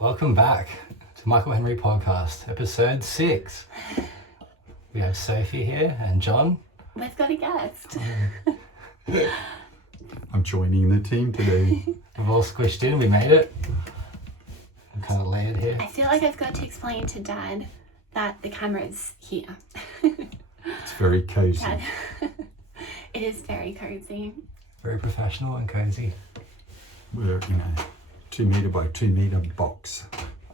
Welcome back to Michael Henry Podcast, episode 6. We have Sophie here and John. We've got a guest. I'm joining the team today. We've all squished in, we made it. I'm kind of layered here. I feel like I've got to explain to Dad that the camera's here. It's very cozy. Dad, it is very cozy. Very professional and cozy. We're in a 2 metre by 2 metre box,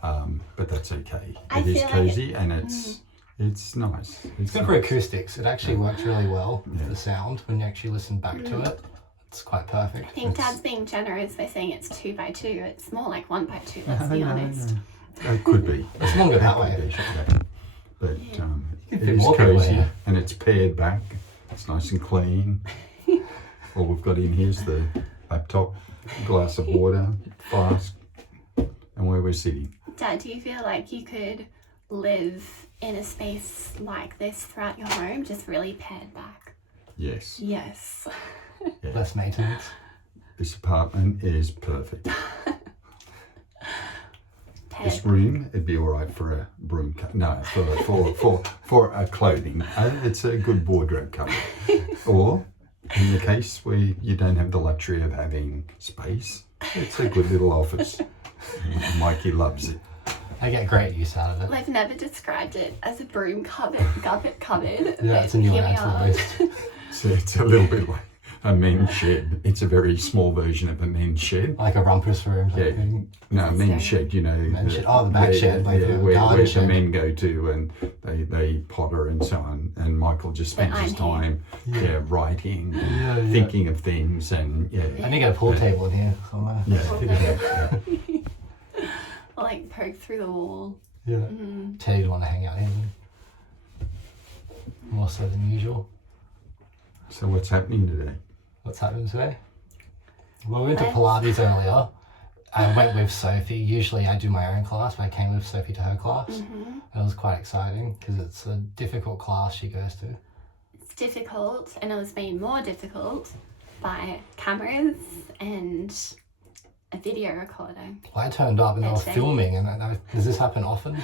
but that's okay. It is cozy and it's nice. It's good for acoustics. It actually works really well for the sound when you actually listen back to it. It's quite perfect. I think Dad's being generous by saying it's 2 by 2. It's more like 1 by 2, let's be honest. It could be. It's longer that way. But it fit is more people cozy here. and it's pared back. It's nice and clean. All we've got in here is the laptop, glass of water, flask, and where we're sitting. Dad, do you feel like you could live in a space like this throughout your home, just really pared back? Yes. Yes. Yeah. Less maintenance. This apartment is perfect. Pared. This room, it'd be all right for a broom cover. No, for a clothing. It's a good wardrobe cover. Or, in the case where you don't have the luxury of having space, it's a good little office. Mikey loves it. I get great use out of it. I've never described it as a broom cupboard. Yeah, it's a new one to the list. So it's a little bit like a men's shed. It's a very small version of a men's shed. Like a rumpus room. Yeah. No, men's shed, you know. Men's shed. Oh, the back shed, like the where garden the shed. men go to and they potter and so on. And Michael just spends his time writing, thinking of things and I need to get a pool table in here somewhere. Yeah. Or like poke through the wall. Yeah. Teddy'd want to hang out here. More so than usual. So what's happening today? What's happening today? Well, we went to Pilates earlier. I went with Sophie. Usually I do my own class, but I came with Sophie to her class. And it was quite exciting because it's a difficult class she goes to. It's difficult, and it was made more difficult by cameras and a video recorder. Well, I turned up and they were Today. filming, and does this happen often?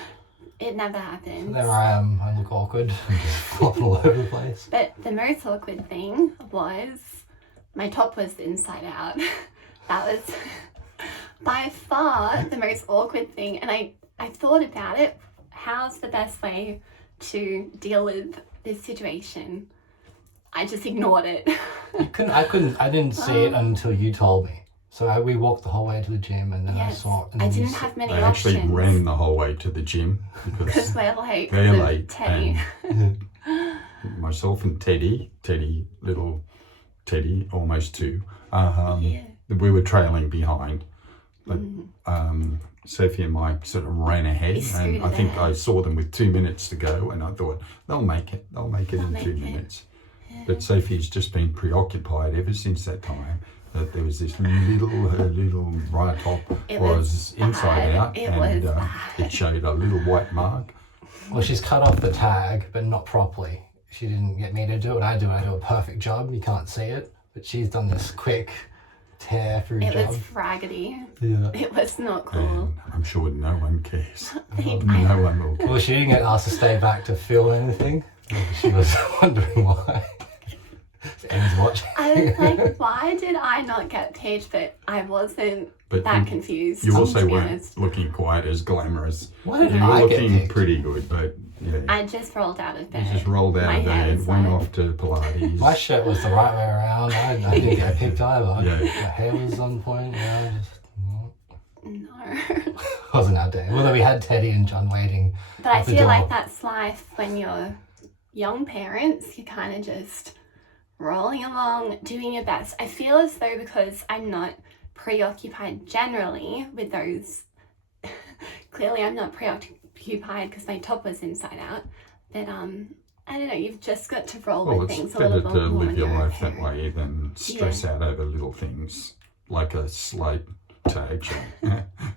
It never happens. There I am. I look awkward. I'm just flopping all over the place. But the most awkward thing was my top was inside out. That was by far the most awkward thing. And I thought about it. How's the best way to deal with this situation? I just ignored it. I didn't see it until you told me. So we walked the whole way to the gym and then I saw it. And I then didn't have many I options. actually ran the whole way to the gym Because because we're late. they're because of late. Teddy. And myself and little Teddy, almost 2, we were trailing behind. But Sophie and Mike sort of ran ahead, and I think I saw them with 2 minutes to go, and I thought they'll make it in 2 minutes. But Sophie's just been preoccupied ever since that time. That there was this her little right top was inside out, and it showed a little white mark. Well, she's cut off the tag, but not properly. She didn't get me to do it. I do a perfect job. You can't see it, but she's done this quick tear through It job. was raggedy. Yeah. It was not cool. And I'm sure no one cares. I- No one will care. Well, she didn't get asked to stay back to film anything. She was wondering why. Anne's watching. I was like, why did I not get paid? But I wasn't But that confused. You also to be weren't honest. looking quite as glamorous. Why did You were I get looking picked? pretty good, but yeah. I just rolled out of bed. You just rolled out My of hair there was and went like- off to Pilates. My shirt was the right way around. I didn't get picked either. Yeah. My hair was on point. Yeah, No. wasn't our day. Although we had Teddy and John waiting. But I at the feel door. like that's life when you're young parents. You're kind of just rolling along, doing your best. I feel as though because I'm not preoccupied generally with those, clearly I'm not preoccupied because my top was inside out, but I don't know, you've just got to roll Well, with it's things a better little to bit more live when your you're a life that parent. way than stress out over little things like a slight tag,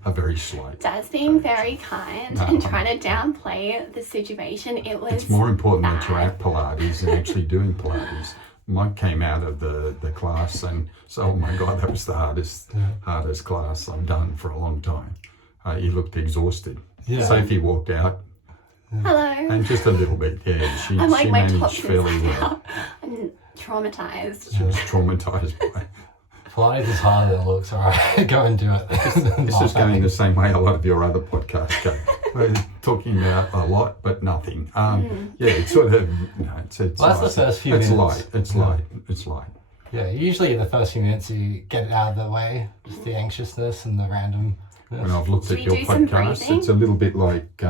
a very slight. Dad's being very kind and trying to downplay the situation. It was It's more important that you're bad. at Pilates and actually doing Pilates. Mike came out of the class and so, oh my God, that was the hardest class I've done for a long time. he looked exhausted. Yeah. Sophie walked out, Hello. and just a little bit. Yeah, she I'm like, my managed top's fairly inside well. out. I'm traumatized. She was traumatised by it. Pilates is harder than it looks, alright. Go and do it. This is going the same way a lot of your other podcasts go. We're talking about a lot, but nothing. Yeah, it's sort of, it's Well, that's nice. the first few It's minutes. It's light. Yeah, usually in the first few minutes you get it out of the way, just the anxiousness and the random. When I've looked Should at we your do some podcast, breathing? it's a little bit like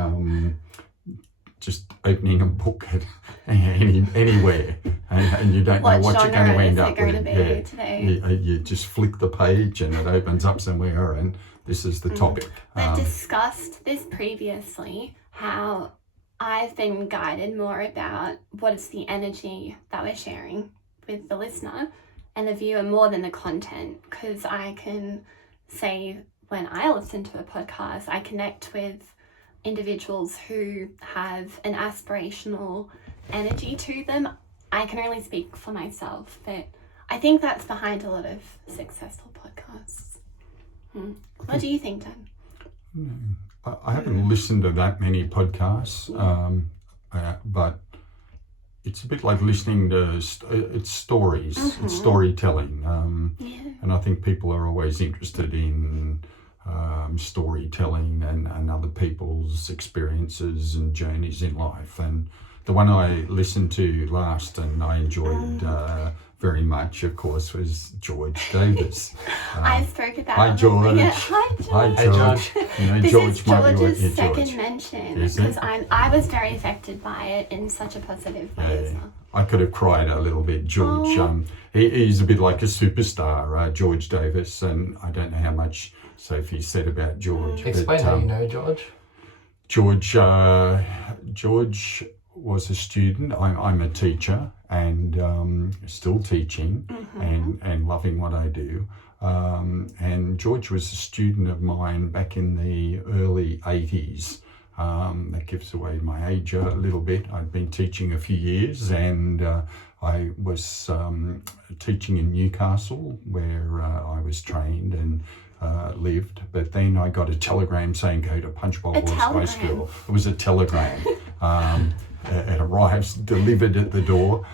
just opening a book at anywhere, and you don't know what you're going to end up with. Yeah. Today? You just flick the page and it opens up somewhere, and this is the topic. We've discussed this previously, how I've been guided more about what is the energy that we're sharing with the listener and the viewer more than the content, because I can say when I listen to a podcast, I connect with individuals who have an aspirational energy to them. I can only speak for myself, but I think that's behind a lot of successful podcasts. What do you think, Dan? I haven't listened to that many podcasts, but it's a bit like listening to it's stories, it's storytelling, and I think people are always interested in storytelling and other people's experiences and journeys in life. And the one I listened to last and I enjoyed very much, of course, was George Davis. I spoke about Hi, George. Yeah, hi, George. Hi, Hey, George. You know, This George is might be George's yeah, second George. mention, Is because it? I was very affected by it in such a positive way as well. I could have cried a little bit. George, Oh. he's a bit like a superstar, George Davis, and I don't know how much Sophie said about George. Explain how you know George. George was a student. I'm a teacher and still teaching and loving what I do. And George was a student of mine back in the early 80s. That gives away my age a little bit. I'd been teaching a few years, and I was teaching in Newcastle, where I was trained and lived. But then I got a telegram saying go to Punchbowl Boys High School. It was a telegram. It arrives delivered at the door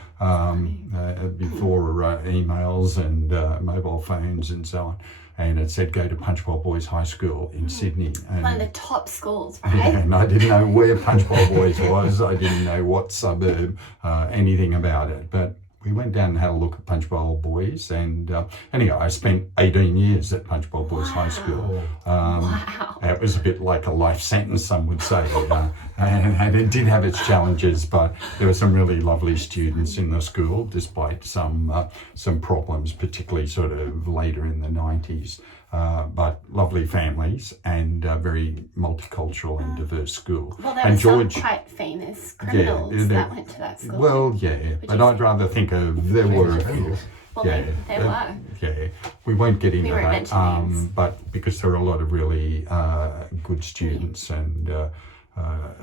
before emails and mobile phones and so on. And it said go to Punchbowl Boys High School in Sydney. And, One of the top schools, right? yeah, and I didn't know where Punchbowl Boys was. I didn't know what suburb, anything about it. But we went down and had a look at Punchbowl Boys. And anyway, I spent 18 years at Punchbowl Boys High School. Wow. It was a bit like a life sentence, some would say. And it did have its challenges, but there were some really lovely students in the school, despite some problems, particularly sort of later in the 90s. But lovely families and very multicultural and diverse school. Well, there and were George, some quite famous criminals that went to that school. well, yeah, but I'd rather think of there were a few. Well, Yeah, they were. Yeah, we won't get into won't that, mention names. but because there are a lot of really good students and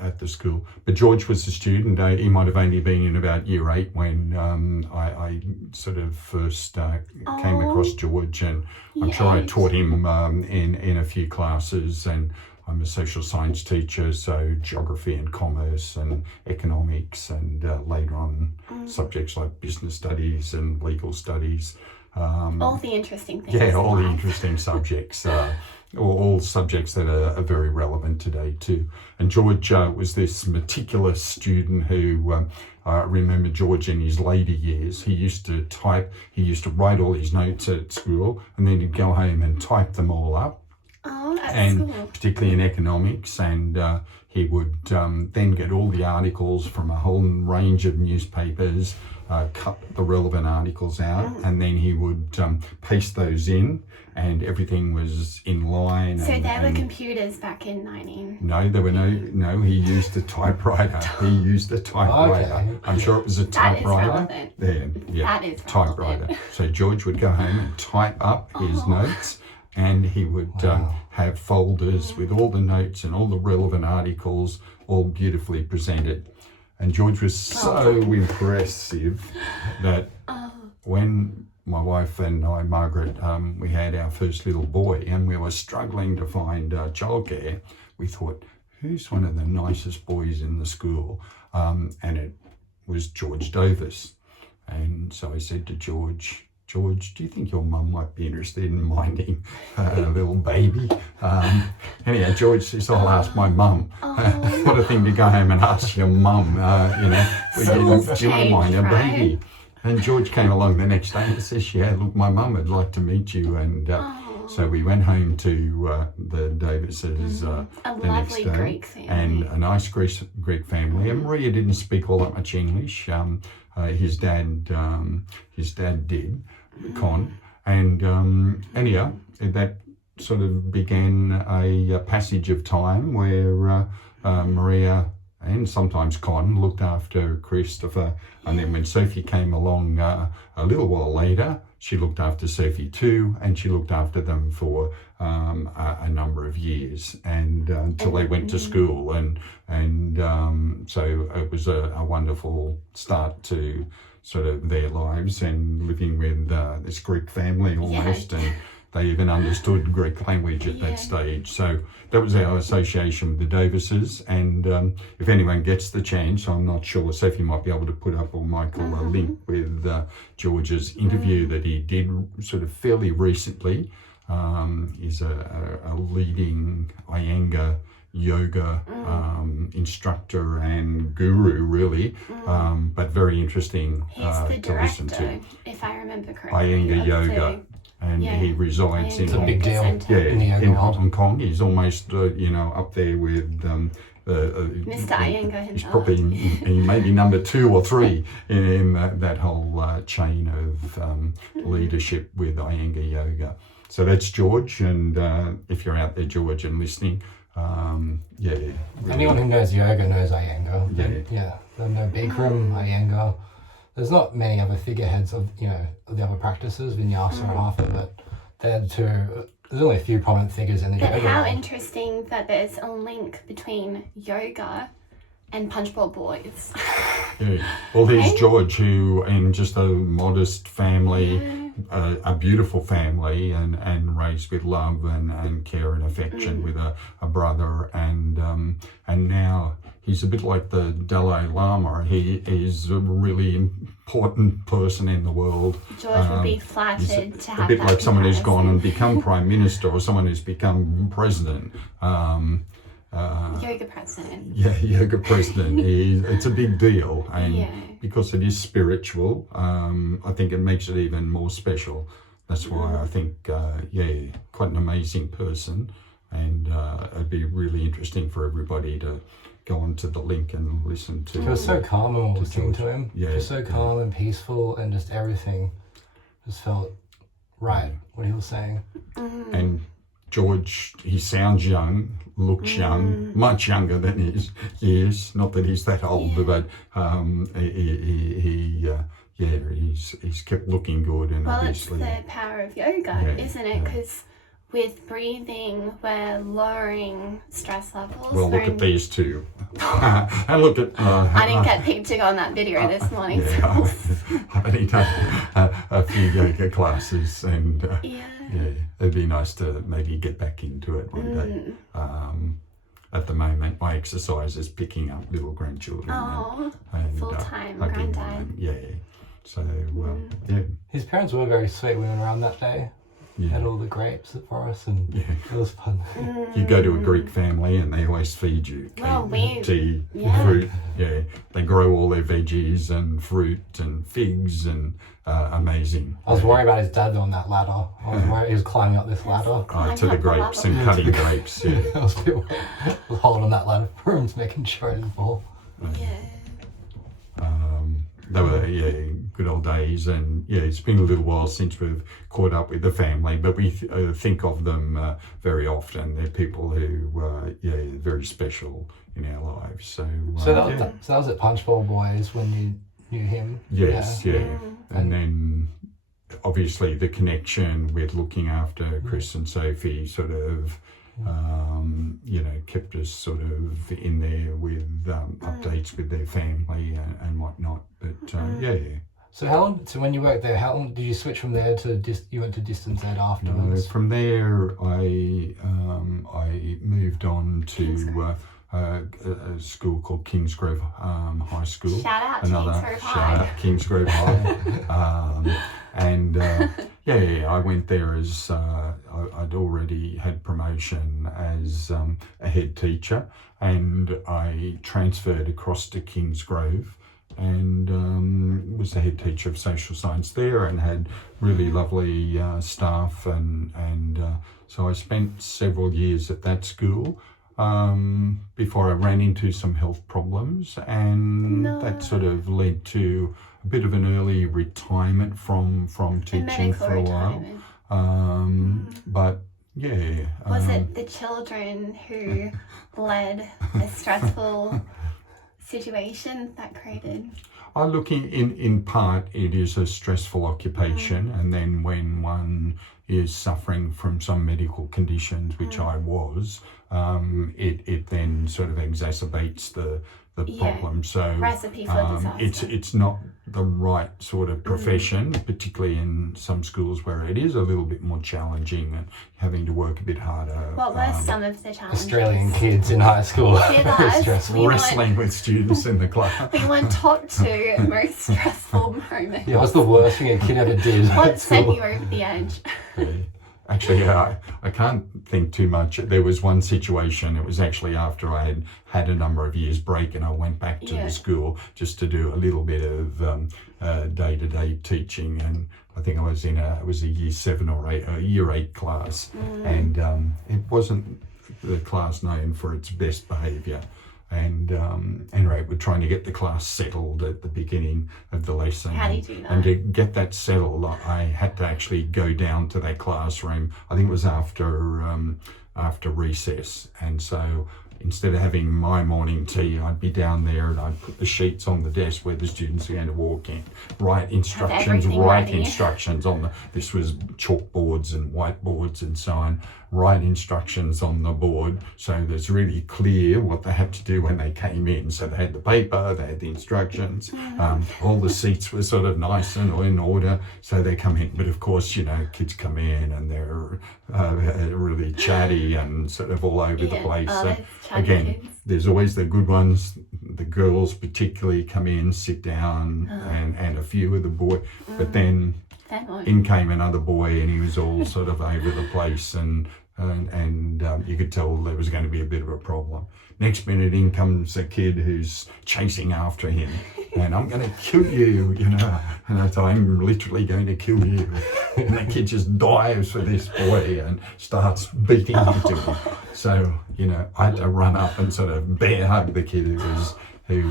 at the school. But George was a student. He might have only been in about year 8 when I sort of first came across George, and I'm sure I taught him in a few classes. And I'm a social science teacher, so geography and commerce and economics, and later on subjects like business studies and legal studies. All the interesting things. Yeah, all in the life. interesting subjects, all subjects that are very relevant today too. And George was this meticulous student who, I remember George in his later years, he used to write all his notes at school, and then he'd go home and type them all up. Oh, at And school. particularly in economics, and he would then get all the articles from a whole range of newspapers, cut the relevant articles out, and then he would paste those in, and everything was in line. So and, there were and computers back in 19. no, there were no, he used a typewriter. Okay. I'm sure it was a That is typewriter. relevant. Yeah, That is typewriter. relevant. So George would go home and type up his notes, and he would have folders with all the notes and all the relevant articles, all beautifully presented. And George was so impressive that when my wife and I, Margaret, we had our first little boy, and we were struggling to find childcare. We thought, who's one of the nicest boys in the school? And it was George Davis. And so I said to George, do you think your mum might be interested in minding a little baby? Anyhow, George says, I'll ask my mum. What a thing to go home and ask your mum, do you want to mind a baby? And George came along the next day and says, yeah, look, my mum would like to meet you. And so we went home to the Davises the next day. Greek family. And a nice Greek family. And Maria didn't speak all that much English. His dad did, Con. And anyhow, that sort of began a passage of time where Maria and sometimes Con looked after Christopher. And then when Sophie came along a little while later, she looked after Sophie too, and she looked after them for a number of years, and until they went to school, and so it was a wonderful start to sort of their lives, and living with this Greek family almost, and they even understood Greek language at that stage. So that was our association with the Davises. And if anyone gets the chance, I'm not sure, Sophie might be able to put up, or Michael, a link with George's interview that he did sort of fairly recently. He's a leading Iyengar yoga instructor and guru, really, but very interesting to listen to. If I remember correctly. Iyengar yoga. And he resides in It's a big deal. In Hong Kong. He's almost, up there with Mr. Iyengar himself. He's probably, he may be number 2 or 3 in that whole chain of leadership with Iyengar yoga. So that's George, and if you're out there, George, and listening, really. Anyone who knows yoga knows Iyengar. They know Bikram, Iyengar. There's not many other figureheads of the other practices, Vinyasa and Hatha, but they're two. There's only a few prominent figures in the yoga. But how interesting that there's a link between yoga and punchbowl boys. Well, here's George, who in just a modest family, a beautiful family, and raised with love and care and affection with a brother, and now he's a bit like the Dalai Lama. He is a really important person in the world. George would be flattered to have a bit that like someone who's comparison. gone and become prime minister, or someone who's become president. Yoga president. Yoga president. It's a big deal, and because it is spiritual, I think it makes it even more special. That's why I think, quite an amazing person, and it'd be really interesting for everybody to go onto the link and listen to. He was so calm when we were listening to him. Yeah, just so calm and peaceful, and just everything just felt right, what he was saying. And George, he sounds young, looks young, much younger than his years. Not that he's that old, but he's kept looking good, and obviously. Well, it's the power of yoga, isn't it? Because with breathing, we're lowering stress levels. Well, look at these two. And look at... I didn't get picked to go on that video this morning. I've only done a few yoga classes, and it'd be nice to maybe get back into it one day. At the moment, my exercise is picking up little grandchildren. And full-time hugging granddad. them. So, His parents were very sweet. We went around that day. Had all the grapes for us, and it was fun. You go to a Greek family and they always feed you tea, fruit. They grow all their veggies and fruit and figs, and amazing. I was worried about his dad on that ladder. I was worried he was climbing up this ladder to the grapes and cutting grapes. I was a bit worried. I was holding on that ladder for him, making sure it didn't fall. They were good old days, and it's been a little while since we've caught up with the family, but we think of them very often. They're people who very special in our lives. So that was at Punchbowl Boys when you knew him. Yes, and then obviously the connection with looking after Chris and Sophie sort of kept us sort of in there with updates with their family and whatnot. But So how long? So when you worked there, how long did you switch from there to you went to distance ed afterwards? From there, I moved on to a school called Kingsgrove High School. Shout out Shout out Kingsgrove High. And I went there as I'd already had promotion as a head teacher, and I transferred across to Kingsgrove and was the head teacher of social science there, and had really lovely staff, and so I spent several years at that school before I ran into some health problems, and that sort of led to a bit of an early retirement from teaching for a while. But yeah. Was it the children who led a stressful situation that created? I look in part it is a stressful occupation, and then when one is suffering from some medical conditions, which I was, it then sort of exacerbates the problem. So recipe for disaster. It's not the right sort of profession, particularly in some schools where it is a little bit more challenging and having to work a bit harder. What were some of the challenges? Australian kids in high school. Wrestling with students in the class. We went top 2 most stressful moments. Yeah, what's the worst thing a kid ever did? What sent you over the edge? Actually, I can't think too much. There was one situation, it was actually after I had had a number of years break, and I went back to the school just to do a little bit of day-to-day teaching, and I think I was it was a year 7 or 8, a year 8 class, and it wasn't the class known for its best behaviour. And anyway, we're trying to get the class settled at the beginning of the lesson. How do you do that? And to get that settled, I had to actually go down to that classroom. I think it was after recess, and so instead of having my morning tea, I'd be down there and I'd put the sheets on the desk where the students are going to walk in, write instructions on this was chalkboards and whiteboards and so on, write instructions on the board so that's really clear what they had to do when they came in. So they had the paper, they had the instructions, all the seats were sort of nice and in order, so they come in. But of course, kids come in and they're really chatty and sort of all over the place. So again, kids. There's always the good ones. The girls particularly come in, sit down, and a few of the boys. But then in came another boy, and he was all sort of over the place, and you could tell there was going to be a bit of a problem. Next minute, in comes a kid who's chasing after him, and I'm going to kill you, and I thought, I'm literally going to kill you. And the kid just dives for this boy and starts beating into him. So, I had to run up and sort of bear hug the kid who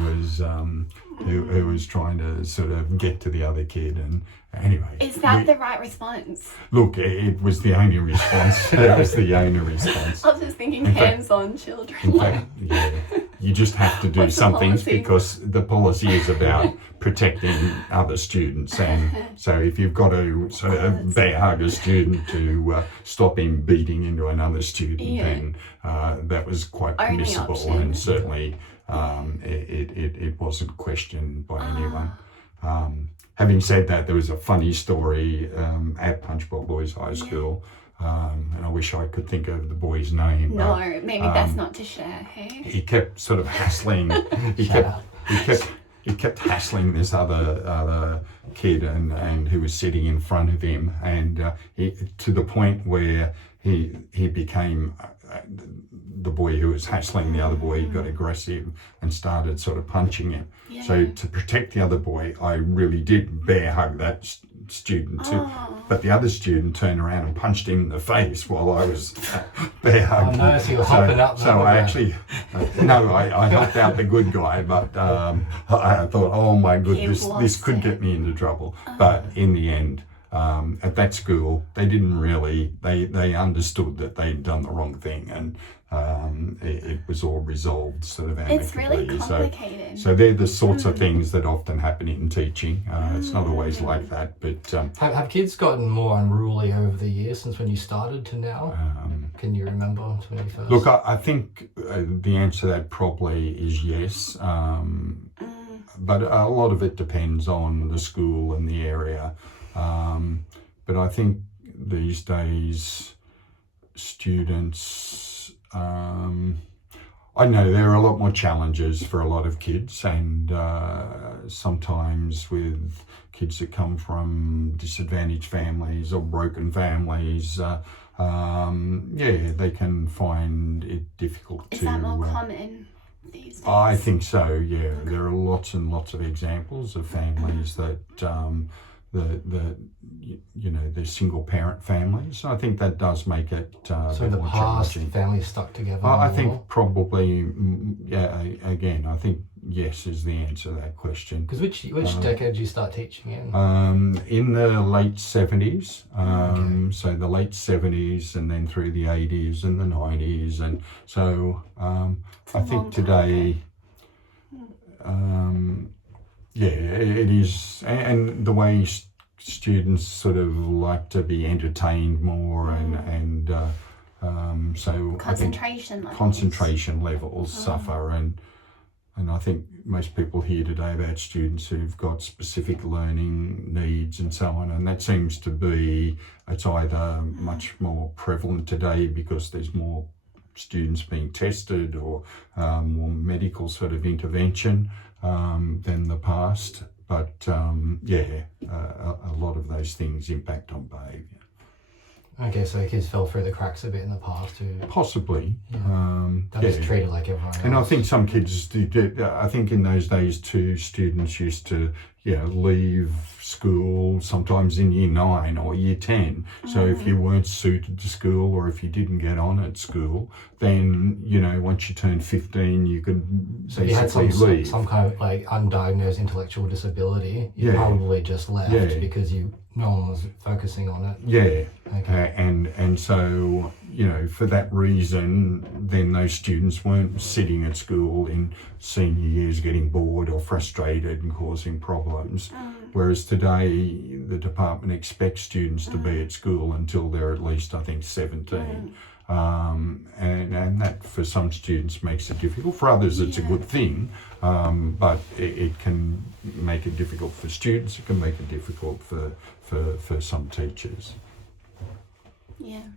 was trying to sort of get to the other kid. And anyway, is that the right response? Look, it was the only response. It was the only response. I was just thinking hands-on children. In fact, you just have to do something because the policy is about protecting other students, and so if you've got to sort of bear hug a student to stop him beating into another student, then that was quite permissible, and certainly it wasn't questioned by anyone. Having said that, there was a funny story at Punchbowl Boys High School, and I wish I could think of the boy's name. No, maybe that's not to share. Hey, he kept sort of hassling. He kept hassling this other kid, and who was sitting in front of him, and to the point where he became. The boy who was hassling the other boy got aggressive and started sort of punching him. Yeah. So to protect the other boy, I really did bear hug that student too. But the other student turned around and punched him in the face while I was bear hugging. Oh no, so you were hopping up. So I actually, I helped out the good guy, but I thought, oh my goodness, this could get me into trouble. But in the end, at that school, they didn't really, they understood that they'd done the wrong thing, and it was all resolved sort of amicably. It's really complicated. So they're the sorts of things that often happen in teaching. It's not always like that, but... have kids gotten more unruly over the years since when you started to now? Can you remember when you first... Look, I think the answer to that probably is yes. but a lot of it depends on the school and the area. But I think these days students, I know there are a lot more challenges for a lot of kids, and sometimes with kids that come from disadvantaged families or broken families, they can find it difficult Is to... that more common these days? I think so, yeah. Okay. There are lots and lots of examples of families that they're single parent families. I think that does make it so in the past, families stuck together. I think probably, again, I think yes is the answer to that question. Because which decade did you start teaching in? In the late 70s. So the late 70s, and then through the 80s and the 90s, and so I think today. It is, and the way students sort of like to be entertained more, and so concentration levels suffer, and I think most people hear today about students who've got specific learning needs and so on, and that seems to be, it's either much more prevalent today because there's more students being tested or more medical sort of intervention than the past, but a lot of those things impact on behaviour. Okay, so kids fell through the cracks a bit in the past too. Possibly. That was treated like everyone else. And I think some kids I think in those days too, students used to leave school sometimes in year 9 or year 10. So if you weren't suited to school, or if you didn't get on at school, then once you turned 15 you could basically leave. Some kind of like undiagnosed intellectual disability, you probably just left because no one was focusing on it. Okay. And so for that reason, then those students weren't sitting at school in senior years getting bored or frustrated and causing problems. Whereas today, the department expects students to be at school until they're at least, I think, 17. And that for some students makes it difficult. For others, it's a good thing, but it can make it difficult for students. It can make it difficult for some teachers. Yeah.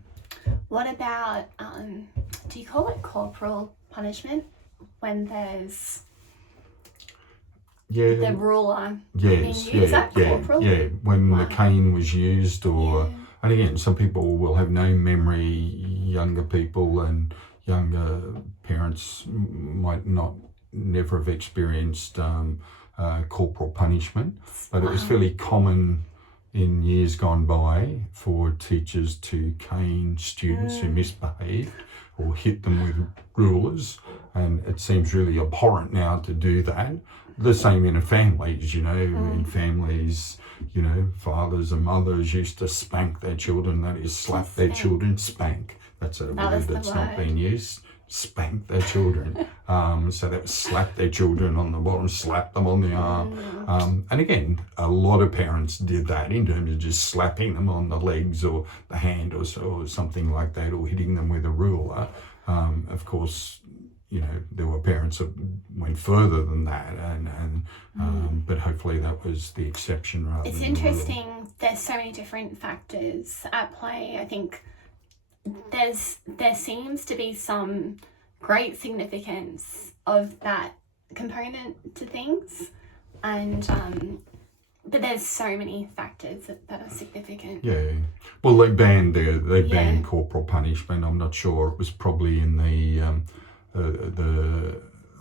What about, do you call it corporal punishment when there's the ruler? Yes, corporal? When the cane was used, or and again, some people will have no memory. Younger people and younger parents might never have experienced corporal punishment, but it was fairly common in years gone by for teachers to cane students who misbehaved or hit them with rulers, and it seems really abhorrent now to do that. The same in families, in families, fathers and mothers used to spank their children, that is slap their children, spank. That's a word that's not been used. Spank their children. So that was slap their children on the bottom, slap them on the arm. And again, a lot of parents did that in terms of just slapping them on the legs or the hand or something like that, or hitting them with a ruler. Of course, there were parents that went further than that, but hopefully that was the exception rather than the rule. It's interesting. There's so many different factors at play. I think there seems to be some great significance of that component to things, and but there's so many factors that are significant. Yeah. Well, they banned corporal punishment. I'm not sure. It was probably in the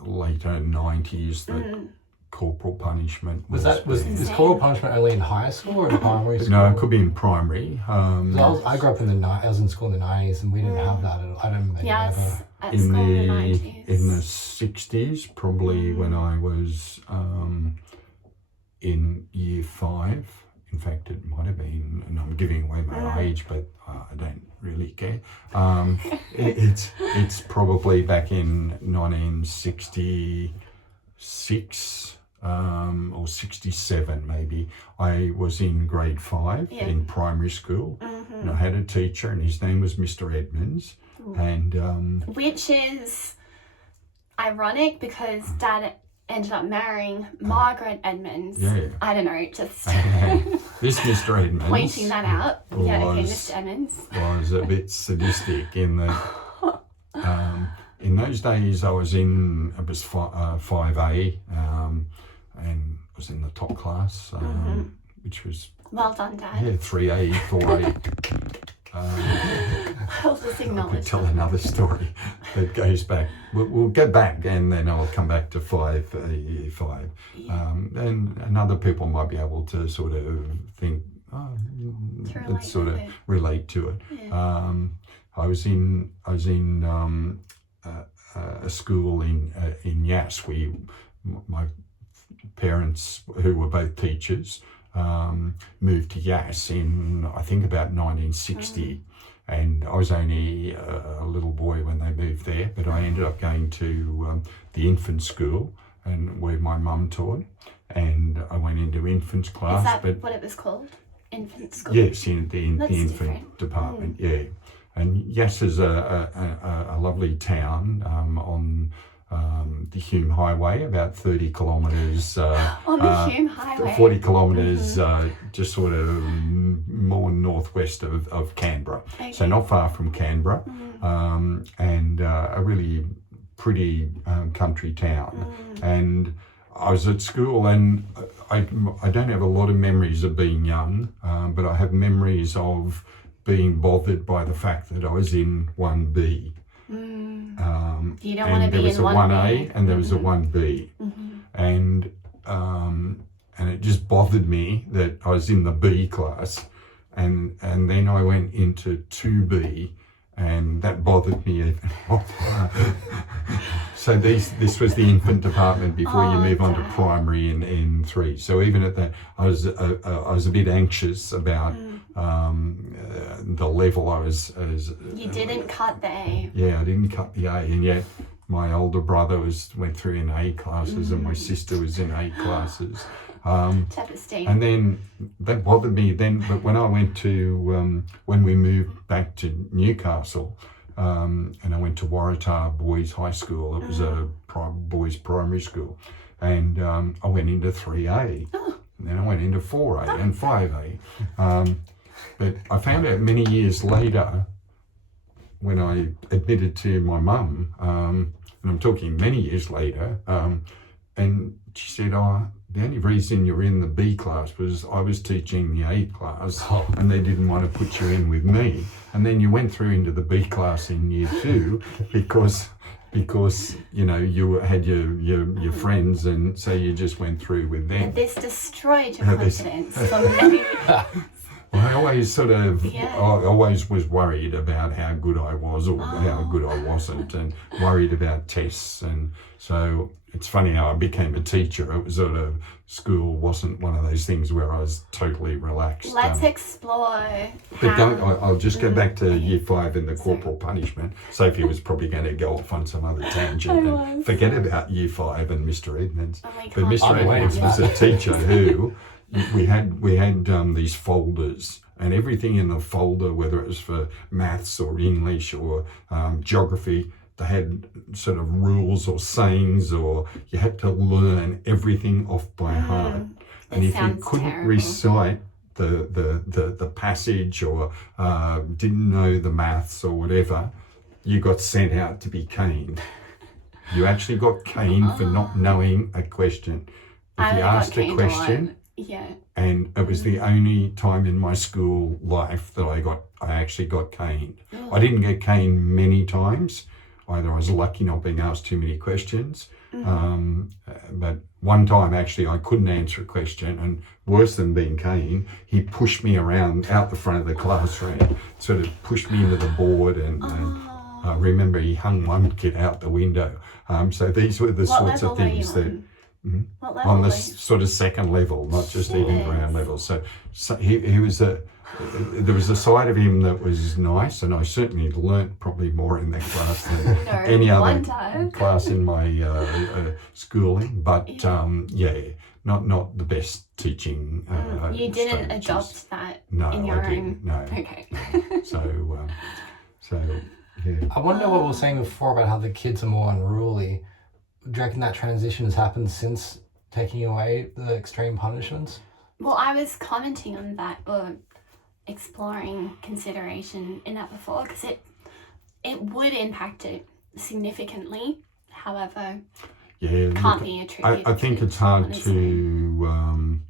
later 90s that corporal punishment was corporal punishment only in high school or in primary school? No, it could be in primary. I grew up I was in school in the 90s and we didn't have that. I don't remember at school in the 90s. In the 60s, probably when I was in year 5. In fact, it might have been, and I'm giving away my age, but I don't really care. It's probably back in 1966 or 67 maybe. I was in grade 5 in primary school, and I had a teacher, and his name was Mr. Edmonds, and which is ironic because Dad ended up marrying Margaret Edmonds. Yeah. I don't know, just This Mr. Edmonds pointing that out. Yeah, okay, was- Mr. Edmonds. was a bit sadistic in that in those days I was 5A and I was in the top class, which was Well done, Dad. 3A, 4A. I'll just I could acknowledge tell that. another story that goes back. We'll go back and then I'll come back to 5A, 5. And other people might be able to sort of think, relate sort to of it. relate to it. Yeah. I was in a school in Yass. My parents, who were both teachers, moved to Yass in, I think, about 1960. And I was only a little boy when they moved there, but I ended up going to the infant school and where my mum taught. And I went into infants class. Is that but what it was called? Infant school? yes, in the That's infant different. department, yeah. And Yass is a lovely town on the Hume Highway, about 30 kilometres. On the Hume Highway. 40 kilometres just sort of more northwest of Canberra. Okay. So not far from Canberra, and a really pretty country town. And I was at school, and I don't have a lot of memories of being young, but I have memories of being bothered by the fact that I was in 1B. You don't want to And there be was in a 1B. 1A and there was a 1B. And it just bothered me that I was in the B class, and then I went into 2B, and that bothered me even more. So this was the infant department before you move on to primary in 3. So even at that, I was a bit anxious about the level I was. You didn't cut the A. Yeah, I didn't cut the A, and yet my older brother went through in A classes, and my sister was in A classes. Devastating. And then that bothered me then, but when I went to, when we moved back to Newcastle, and I went to Waratah Boys High School, it was a boys primary school, and I went into 3A, and then I went into 4A and 5A. But I found out many years later, when I admitted to my mum, and I'm talking many years later, and she said, the only reason you're in the B class was I was teaching the A class, and they didn't want to put you in with me. And then you went through into the B class in year 2 because you know you had your friends, and so you just went through with them. And this destroyed your confidence for many I always sort of, Yeah. I always was worried about how good I was or how good I wasn't, and worried about tests. And so it's funny how I became a teacher. It was sort of, school wasn't one of those things where I was totally relaxed. Let's explore But how... I'll just go back to year 5 and the corporal punishment. Sophie was probably going to go off on some other tangent and forget about year 5 and Mr. Edmonds. Oh, But Mr. Edmonds was a teacher who, we had these folders, and everything in the folder, whether it was for maths or English or geography, they had sort of rules or sayings, or you had to learn everything off by heart. And if you couldn't recite the passage or didn't know the maths or whatever, you got sent out to be caned. You actually got caned for not knowing a question. If you asked a question, and it was the only time in my school life that I actually got caned. I didn't get caned many times. Either I was lucky not being asked too many questions, but one time actually I couldn't answer a question, and worse than being caned, he pushed me around out the front of the classroom, sort of pushed me into the board, and I remember he hung one kid out the window. So these were the sorts of things that... What level on the sort of second level, not just even ground level. So he was there was a side of him that was nice, and I certainly learnt probably more in that class than any other class in my schooling. But not the best teaching. You didn't stages. adopt that No, in your I didn't. own... No. Okay. So yeah. I wonder what we were saying before about how the kids are more unruly. do you reckon that transition has happened since taking away the extreme punishments? Well, I was commenting on that, or exploring consideration in that before, because it would impact it significantly. However, can't be attributed. I think to it's hard honestly. to.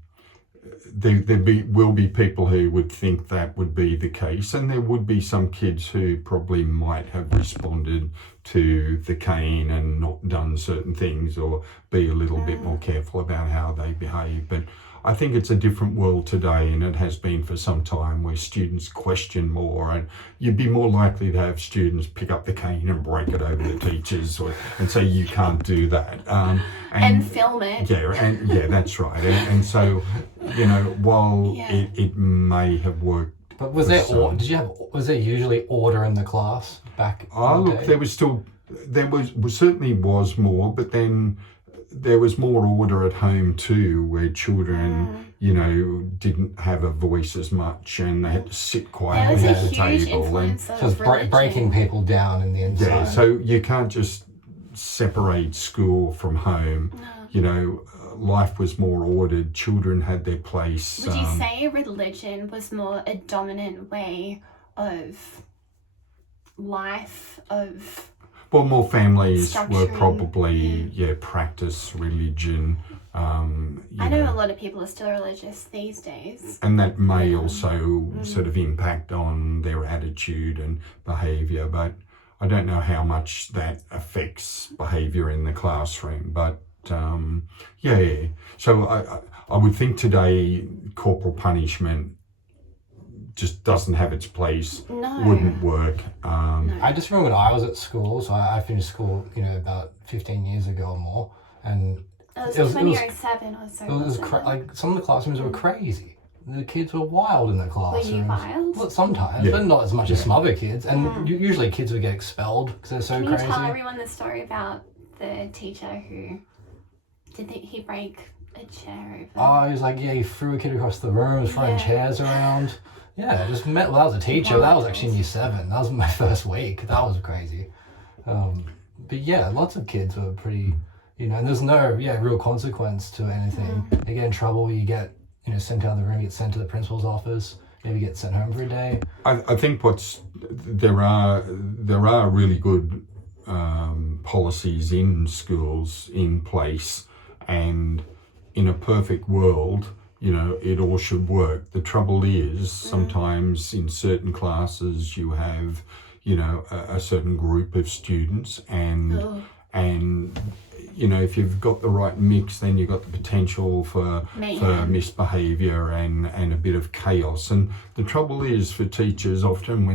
There will be people who would think that would be the case, and there would be some kids who probably might have responded to the cane and not done certain things, or be a little bit more careful about how they behave. But I think it's a different world today, and it has been for some time, where students question more, and you'd be more likely to have students pick up the cane and break it over the teachers, and say you can't do that, And film it. Yeah, that's right. And so, while it may have worked. But was there usually order in the class back? Look, there certainly was more, but then there was more order at home too, where children, didn't have a voice as much, and they had to sit quietly at the table. And so it's breaking people down in the inside. Yeah, so you can't just separate school from home. No. Life was more ordered. Children had their place. Would you say religion was more a dominant way of life, of... Well, more families were probably, practice religion. I know a lot of people are still religious these days. And that may also sort of impact on their attitude and behaviour, but I don't know how much that affects behaviour in the classroom. But, so I would think today corporal punishment just doesn't have its place, wouldn't work. I just remember when I was at school, so I finished school, about 15 years ago or more, and it was 2007 or so. It was some of the classrooms were crazy. The kids were wild in the classrooms. Were you wild? Well, sometimes, but not as much as some other kids. And usually kids would get expelled because they're so crazy. Can you tell everyone the story about the teacher who did he break a chair over? Oh, he was he threw a kid across the room, was throwing chairs around. Yeah, just met. Well, that was a teacher. That was actually in year 7. That was my first week. That was crazy. But yeah, lots of kids were pretty, and there's no real consequence to anything. They get in trouble, you get sent out of the room, get sent to the principal's office, maybe get sent home for a day. I think there are really good policies in schools in place, and in a perfect world, it all should work. The trouble is sometimes in certain classes you have, a certain group of students, and if you've got the right mix, then you've got the potential for misbehaviour and a bit of chaos. And the trouble is for teachers, often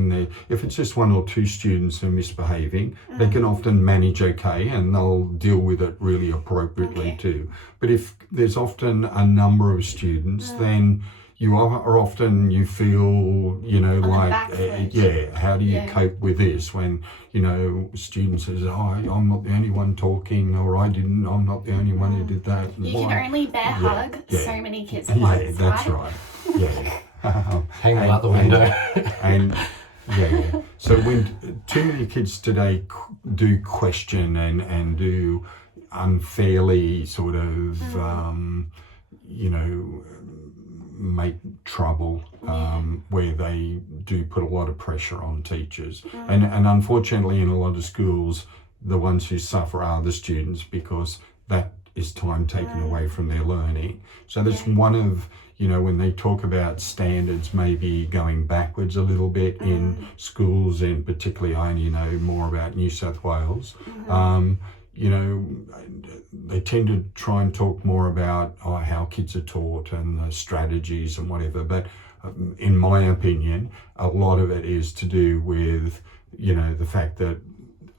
if it's just 1 or 2 students who are misbehaving, they can often manage okay, and they'll deal with it really appropriately too. But if there's often a number of students, then you feel, how do you cope with this when, students says, I'm not the only one talking, or I'm not the only one who did that. And you can only bear hug so many kids at once. Yeah, that's right. Hang them out the window. And so when too many kids today do question and do unfairly sort of, make trouble, where they do put a lot of pressure on teachers. And unfortunately in a lot of schools, the ones who suffer are the students, because that is time taken away from their learning. So that's one of, when they talk about standards maybe going backwards a little bit in schools, and particularly I only know more about New South Wales, they tend to try and talk more about how kids are taught and the strategies and whatever. But in my opinion, a lot of it is to do with, the fact that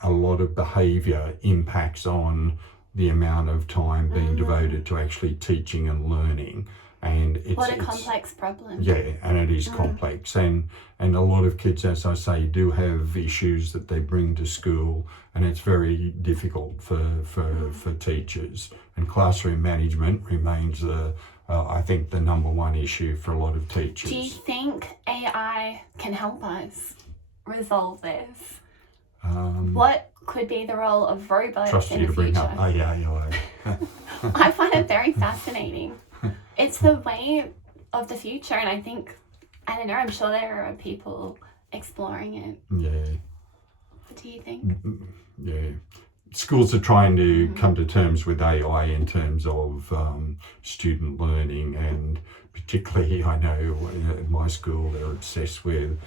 a lot of behaviour impacts on the amount of time being devoted to actually teaching and learning. And what a complex problem. Yeah, and it is complex. And a lot of kids, as I say, do have issues that they bring to school, and it's very difficult for teachers. And classroom management remains, I think, the number one issue for a lot of teachers. Do you think AI can help us resolve this? What could be the role of robots Trust in you the to bring future? up AI. I find it very fascinating. It's the way of the future, and I think, I don't know, I'm sure there are people exploring it. Yeah. What do you think? Yeah. Schools are trying to come to terms with AI in terms of student learning, and particularly I know in my school they're obsessed with,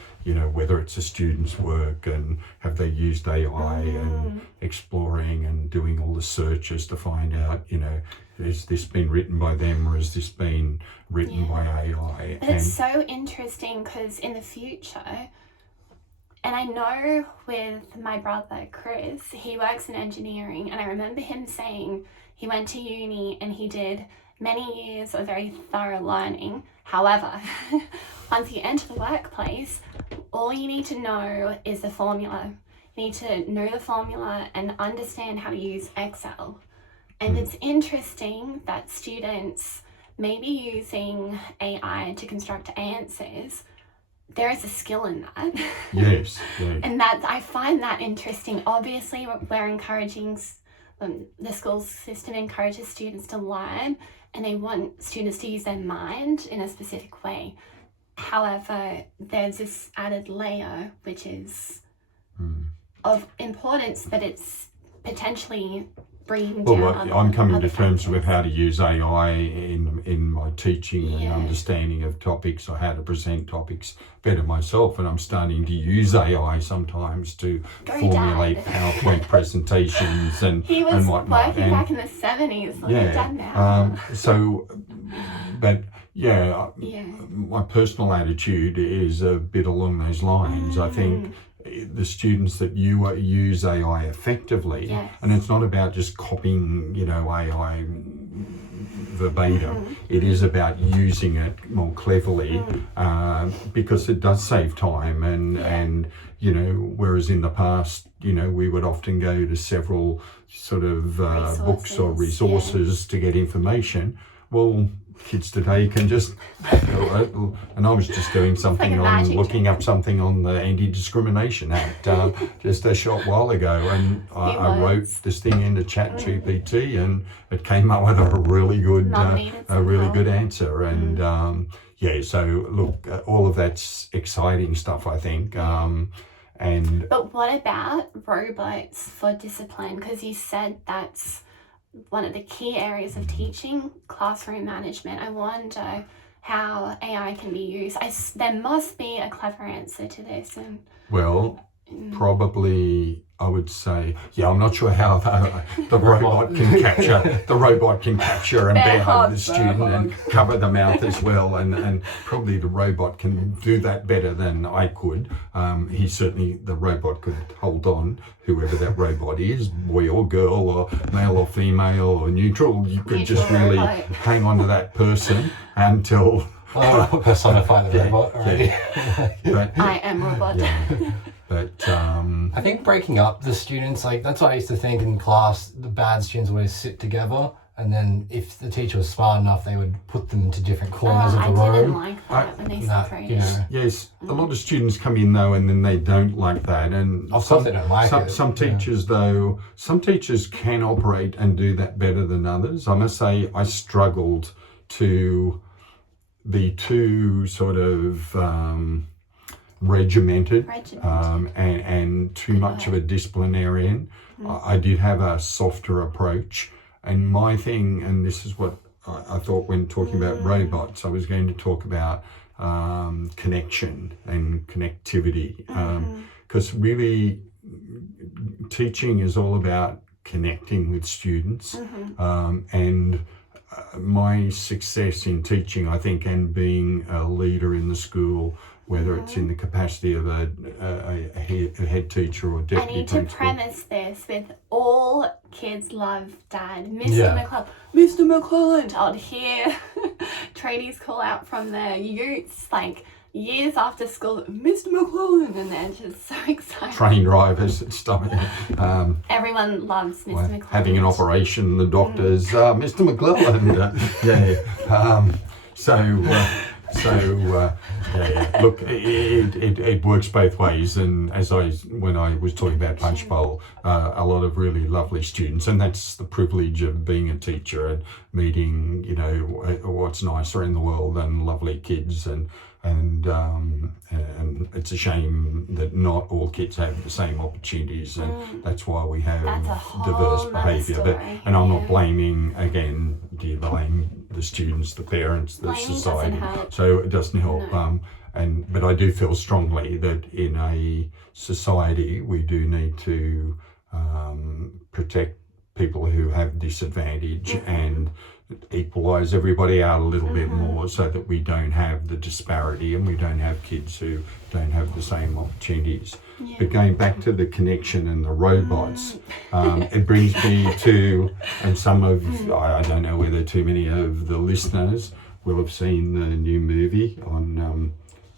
whether it's a student's work and have they used AI and exploring and doing all the searches to find out, has this been written by them or has this been written by AI? But it's so interesting because in the future, and I know with my brother Chris, he works in engineering, and I remember him saying he went to uni and he did many years of very thorough learning. However, once you enter the workplace, all you need to know is the formula. You need to know the formula and understand how to use Excel. And it's interesting that students may be using AI to construct answers. There is a skill in that. Yes. Yeah. And that I find that interesting. Obviously, we're encouraging, the school system encourages students to learn, and they want students to use their mind in a specific way. However, there's this added layer, which is of importance, that it's potentially bringing down other, I'm coming other to terms factors. with how to use AI in my teaching and understanding of topics, or how to present topics better myself, and I'm starting to use AI sometimes to formulate PowerPoint presentations and he was whatnot. working back in the 70s. Look at that now. My personal attitude is a bit along those lines. I think the students that use AI effectively, and it's not about just copying, AI verbatim. It is about using it more cleverly, because it does save time, and whereas in the past, we would often go to several sort of books or resources to get information. Well, kids today can just, and I was just doing something looking up something on the Anti-Discrimination Act just a short while ago, and I wrote this thing into ChatGPT, and it came up with a really good answer. And so look, all of that's exciting stuff, I think. But what about robots for discipline? Because you said that's one of the key areas of teaching, classroom management. I wonder how AI can be used. There must be a clever answer to this. Probably, I would say, I'm not sure how the robot can capture and bear the student and cover the mouth as well, and probably the robot can do that better than I could. The robot could hold on, whoever that robot is, boy or girl, or male or female or neutral. You could just really hang on to that person until personify the robot already. I am robot. But I think breaking up the students, that's what I used to think in class. The bad students always sit together, and then if the teacher was smart enough, they would put them into different corners of the room. I didn't like that when they separated. Yes, a lot of students come in though, and then they don't like that. And of course they don't like it. Some teachers though, some teachers can operate and do that better than others. I must say, I struggled to be too sort of regimented. And too much of a disciplinarian. I did have a softer approach, and my thing, and this is what I thought when talking about robots, I was going to talk about connection and connectivity, because really teaching is all about connecting with students, and my success in teaching, I think, and being a leader in the school, whether it's in the capacity of a head teacher or deputy I need principal. to premise this with all kids love Dad. Mr. McLelland. I'd hear trainees call out from their utes years after school, Mr. McLelland, and they're just so excited. Train drivers and stuff. Everyone loves Mr. McLelland. Having an operation, the doctors, Mr. McLelland. Yeah. Look, it works both ways, and when I was talking about Punchbowl, a lot of really lovely students, and that's the privilege of being a teacher and meeting, what's nicer in the world than lovely kids, and it's a shame that not all kids have the same opportunities, and that's why we have diverse behaviour. And I'm not blaming, again, do you blame the students, the parents, the society? So it doesn't help. No. But I do feel strongly that in a society we do need to protect people who have disadvantage and equalise everybody out a little bit more, so that we don't have the disparity and we don't have kids who don't have the same opportunities. Yeah. But going back to the connection and the robots, it brings me to, and some of, I don't know whether too many of the listeners will have seen the new movie on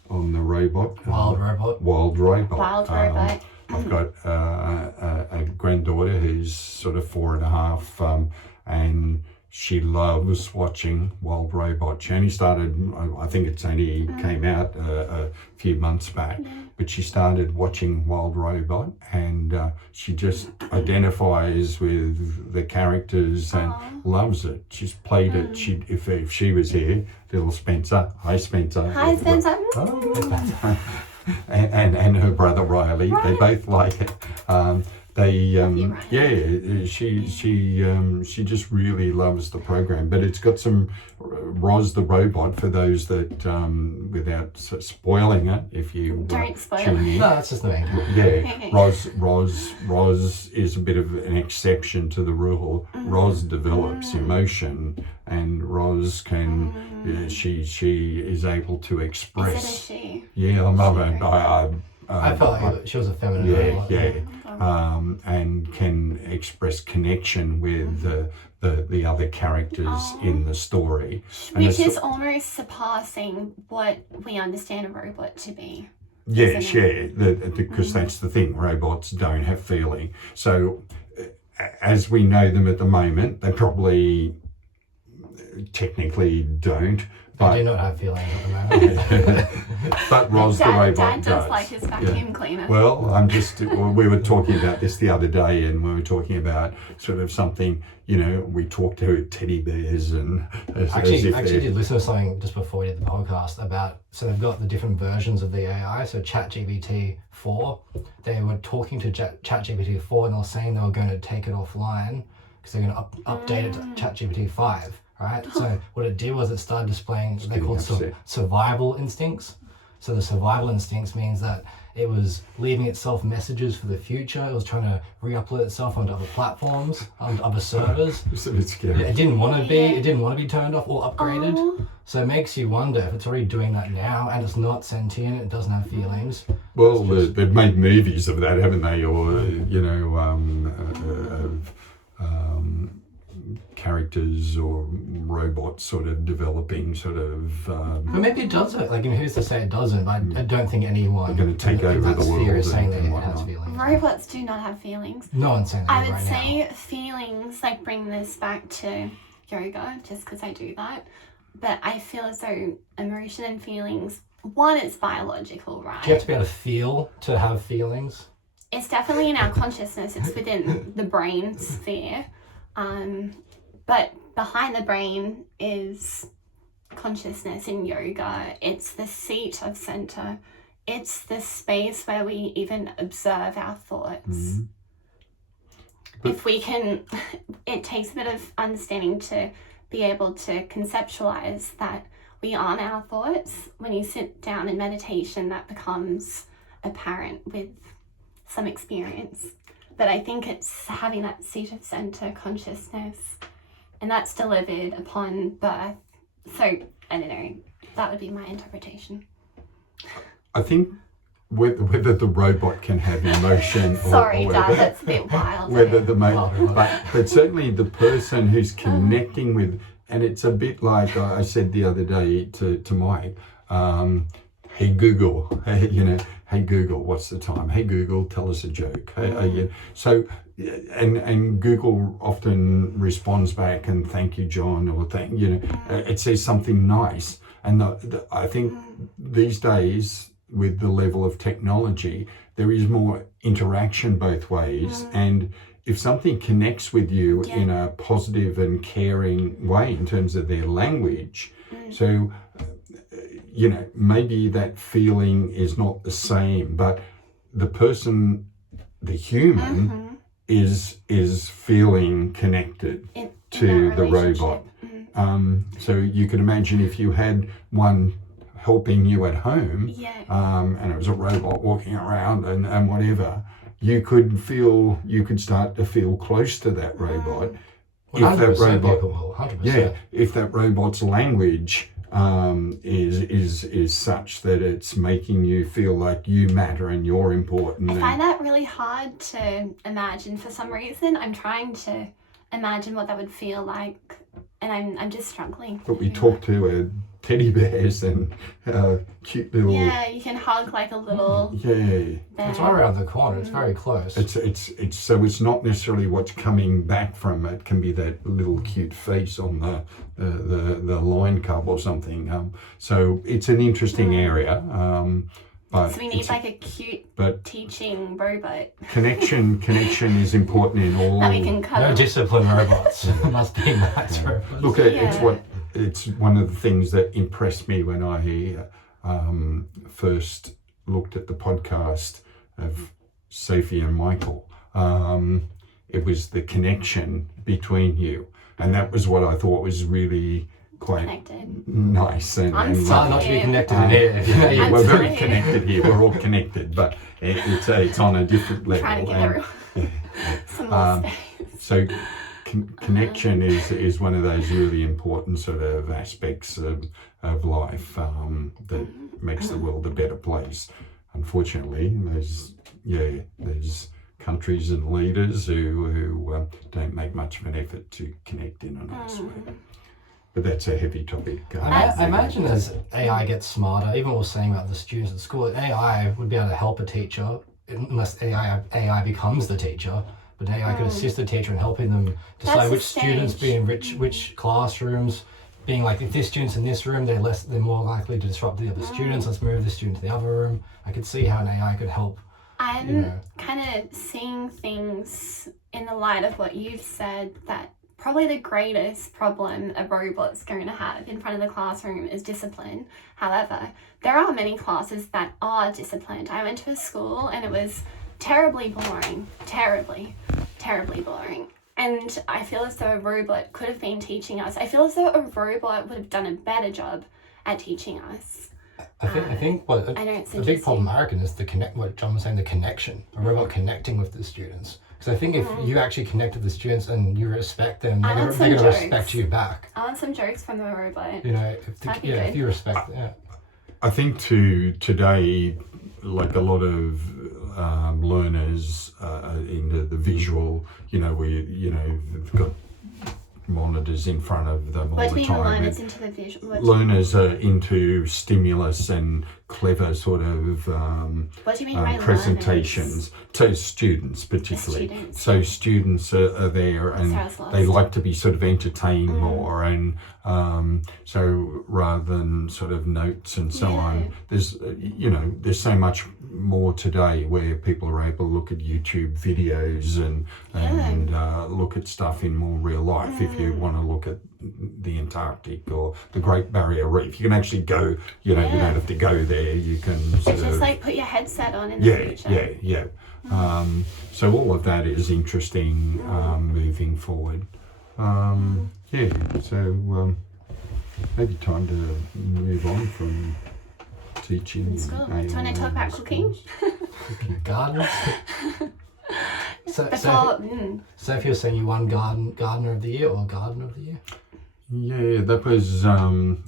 the robot. Wild Robot. Wild Robot. I've got a granddaughter who's sort of 4.5, and she loves watching Wild Robot. She only started, I think it's only came out a few months back, but she started watching Wild Robot, and she just identifies with the characters and loves it. She's played it. If she was here, little Spencer. Hi, Spencer. Hi, Spencer. And her brother Riley. They both like it. She just really loves the program, but it's got some Roz the Robot, for those that without spoiling it, if you don't spoil tune in. No, that's just the main. Yeah, Roz is a bit of an exception to the rule. Roz develops emotion, and Roz can she is able to express. Is it a she? Yeah, I felt like she was a feminine. And can express connection with the other characters in the story. Which is almost surpassing what we understand a robot to be. Yes, because that's the thing, robots don't have feeling. So as we know them at the moment, they probably technically don't. They do not have feelings at the moment. But Roz the robot Dad does. like his vacuum cleaner. Well, we were talking about this the other day, and we were talking about sort of something, we talked to teddy bears and actually did listen to something just before we did the podcast about, so they've got the different versions of the AI. So ChatGPT 4, they were talking to ChatGPT 4, and they were saying they were going to take it offline because they're going to update it to ChatGPT 5. Right, so what it did was it started displaying what they called survival instincts. So the survival instincts means that it was leaving itself messages for the future. It was trying to re-upload itself onto other platforms, onto other servers. It's a bit scary. It didn't want to be turned off or upgraded. So it makes you wonder if it's already doing that now, and it's not sentient. It doesn't have feelings. Well, they've made movies of that, haven't they? Or characters or robots sort of developing but maybe it does it. Like, who's to say it doesn't? But I don't think anyone going to take over the world is saying that it has feelings. Robots do not have feelings. No one's saying that I would right say now. feelings, like, bring this back to yoga, just because I do that. But I feel as though emotion and feelings, one, it's biological, right? Do you have to be able to feel to have feelings? It's definitely in our consciousness. It's within the brain sphere. But behind the brain is consciousness in yoga. It's the seat of center. It's the space where we even observe our thoughts. If we can, it takes a bit of understanding to be able to conceptualize that we aren't our thoughts. When you sit down in meditation, that becomes apparent with some experience. But I think it's having that seat of center consciousness, and that's delivered upon birth. So, I don't know, that would be my interpretation. I think whether the robot can have emotion Sorry, or Dad, that's a bit wild. But certainly the person who's connecting with, and it's a bit like I said the other day to Mike, hey Google, hey Google, what's the time? Hey Google, tell us a joke. Hey, so, and Google often responds back and thank you, John, or it says something nice. And I think these days, with the level of technology, there is more interaction both ways. And if something connects with you in a positive and caring way in terms of their language, so, maybe that feeling is not the same, but the person, the human, is feeling connected to the robot. So you can imagine if you had one helping you at home, and it was a robot walking around and whatever, you could start to feel close to that robot. If that robot, 100%. If that robot's language is such that it's making you feel like you matter and you're important. I find that really hard to imagine. For some reason, I'm trying to imagine what that would feel like, and I'm just struggling. But we talk to teddy bears and cute little. Yeah, you can hug like a little. Yeah. Bear. It's right around the corner. It's very close. It's so it's not necessarily what's coming back from it. Can be that little cute face on the loin cub or something. So it's an interesting area. But so we need like a cute teaching robot. Connection is important in all. That we can cuddle. No discipline robots. It must be nice robots. Look, it's one of the things that impressed me when I first looked at the podcast of Sophie and Michael. It was the connection between you, and that was what I thought was really quite nice. And not to be connected in here. We're very connected here. We're all connected, but it's on a different level. Trying to get some more space. So connection is one of those really important sort of aspects of life that makes the world a better place. Unfortunately, there's countries and leaders who don't make much of an effort to connect in a nice way. But that's a heavy topic. I imagine as AI gets smarter, even what we're saying about the students at school, AI would be able to help a teacher unless AI becomes the teacher. But AI could assist the teacher in helping them decide which students be in which classrooms. Being like, if this student's in this room, they're more likely to disrupt the other students. Let's move the student to the other room. I could see how an AI could help. I'm kind of seeing things in the light of what you've said, that probably the greatest problem a robot's going to have in front of the classroom is discipline. However, there are many classes that are disciplined. I went to a school and it was terribly boring. Terribly boring. And I feel as though a robot could have been teaching us. I feel as though a robot would have done a better job at teaching us. I think what a big problem I reckon is what John was saying, the connection. A robot connecting with the students. Because I think if you actually connect with the students and you respect them, they're going to respect you back. I want some jokes from the robot. If you respect them. I think today, like a lot of learners in the visual, they've got monitors in front of them all the time. What do you mean learners into the visual? Learners are into stimulus and clever sort of what do you mean by presentations. So students particularly. So students are there and they like to be sort of entertained more, and so rather than sort of notes and so on, there's so much more today where people are able to look at YouTube videos and look at stuff in more real life. If you want to look at the Antarctic or the Great Barrier Reef, you can actually go, you don't have to go there. You can just like put your headset on in the future. So all of that is interesting moving forward. So maybe time to move on from teaching. Do you want to talk about cooking? Gardens. So if you're saying you won Gardener of the Year or Garden of the Year? Yeah, that was,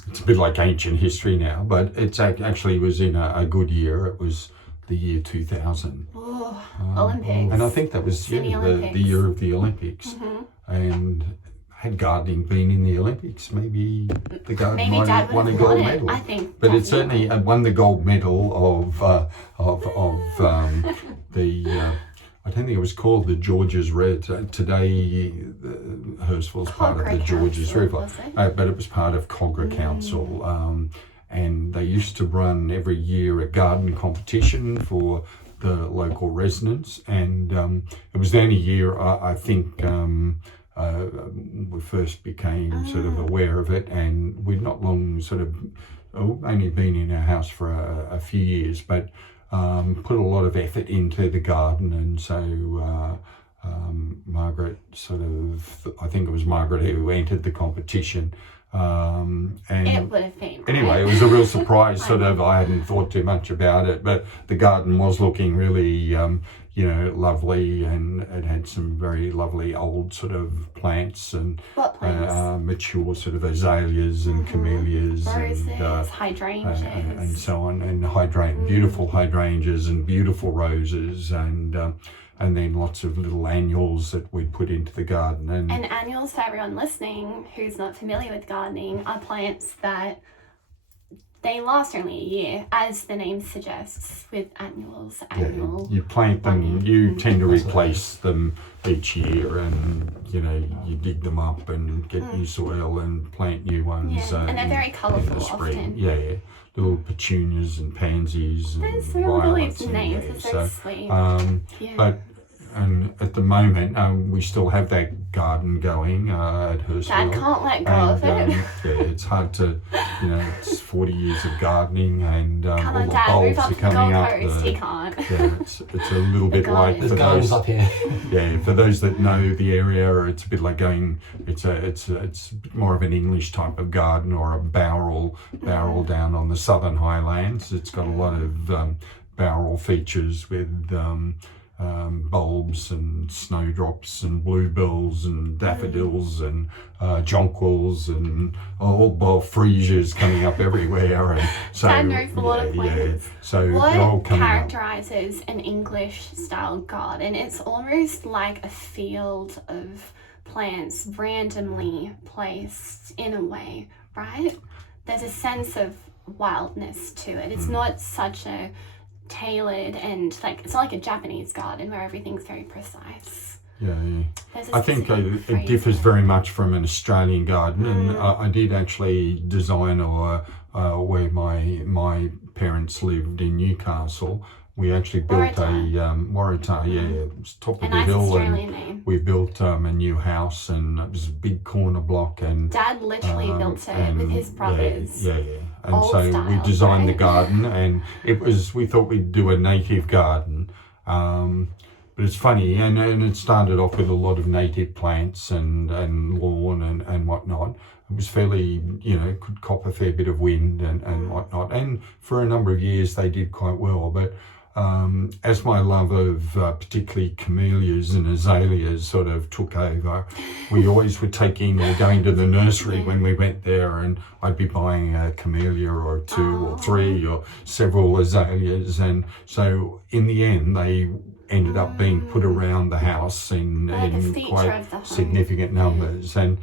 it's a bit like ancient history now, but it actually was in a good year. It was the year 2000. Olympics. And I think that was the year of the Olympics. And had gardening been in the Olympics, maybe the garden Maybe might Dad have won a would have gold won it. medal. I think But it definitely. certainly won the gold medal of the. I don't think it was called the Georges River. Today, Hurstville's part of the Kogarah Georges Council, River, was it? but it was part of Kogarah Council. And they used to run every year a garden competition for the local residents. And it was the only year I think we first became sort of aware of it. And we'd not long sort of only been in our house for a few years, but put a lot of effort into the garden. And so Margaret I think it was Margaret who entered the competition. And It would have been. anyway, right? it was a real surprise. I hadn't thought too much about it, but the garden was looking really, lovely, and it had some very lovely old sort of plants and What plants? mature sort of azaleas and camellias Roses, and hydrangeas. and so on, and beautiful hydrangeas and beautiful roses, and then lots of little annuals that we put into the garden. And annuals, for everyone listening who's not familiar with gardening, are plants that they last only a year, as the name suggests, with annuals. Annual. You plant them, you tend to replace them each year, and you dig them up and get new soil and plant new ones. Yeah, and they're very colourful spring. often. Yeah. Little petunias and pansies and Those little violets. names are so sweet. Yeah. But at the moment, we still have that garden going at Hurstville. Dad can't let go of it. Yeah, it's hard to, it's 40 years of gardening, and Come all on, the Dad, move bulbs up are to the coming Gold up. Coast. He can't. Yeah, it's a little bit like There's for gardens those. up here. Yeah, for those that know the area, it's a bit like going. It's a bit more of an English type of garden, or a barrel down on the southern highlands. It's got a lot of barrel features with bulbs and snowdrops and bluebells and daffodils and jonquils and freesias coming up everywhere. And so Dad knows a lot of plants. So they're all What coming up. characterises an English-style garden? It's almost like a field of plants randomly placed in a way, right? There's a sense of wildness to it. It's not such a tailored and it's not like a Japanese garden where everything's very precise. Yeah. There's a I think specific it differs phrase. very much from an Australian garden, and I did actually design where my parents lived in Newcastle. We actually built Waratah, it's top A of the nice hill, Australian and name. we built a new house, and it was a big corner block, and Dad literally built it with his brothers. Yeah. And Old so we style, designed the right? garden, and we thought we'd do a native garden. But it's funny, and it started off with a lot of native plants and lawn and whatnot. It was fairly, could cop a fair bit of wind and whatnot. And for a number of years they did quite well. But as my love of particularly camellias and azaleas sort of took over, we always were going to the nursery when we went there, and I'd be buying a camellia or two or three or several azaleas. And so in the end, they ended up being put around the house in feature quite of the home. significant numbers. And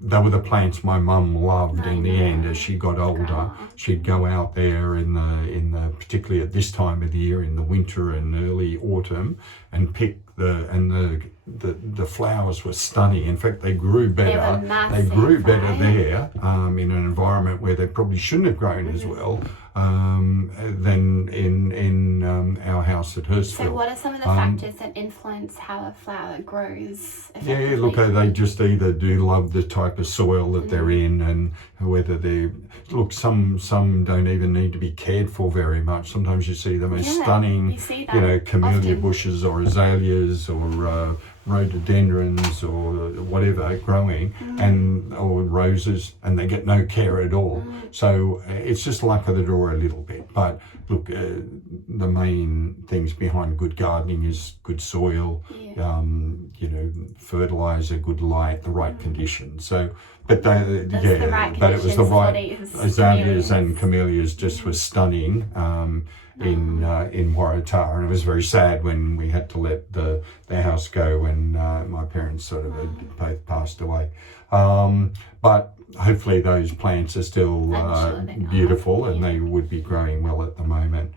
they were the plants my mum loved. In the end, as she got older, she'd go out there in the particularly at this time of the year, in the winter and early autumn, and pick the flowers were stunning. In fact, they grew better. They grew better there in an environment where they probably shouldn't have grown as well than in our house at Hurstville. So what are some of the factors that influence how a flower grows effectively? Yeah, look, they just either do love the type of soil that they're in, and whether some don't even need to be cared for very much. Sometimes you see the most stunning, you see that camellia often. bushes or azaleas or rhododendrons or whatever growing, or roses, and they get no care at all. So it's just luck of the draw a little bit. But look, the main things behind good gardening is good soil, fertilizer, good light, the right conditions. So, but but it was the right azaleas and camellias just were stunning. In Waratah, and it was very sad when we had to let the house go when my parents sort of had both passed away. But hopefully those plants are still beautiful, and they would be growing well at the moment.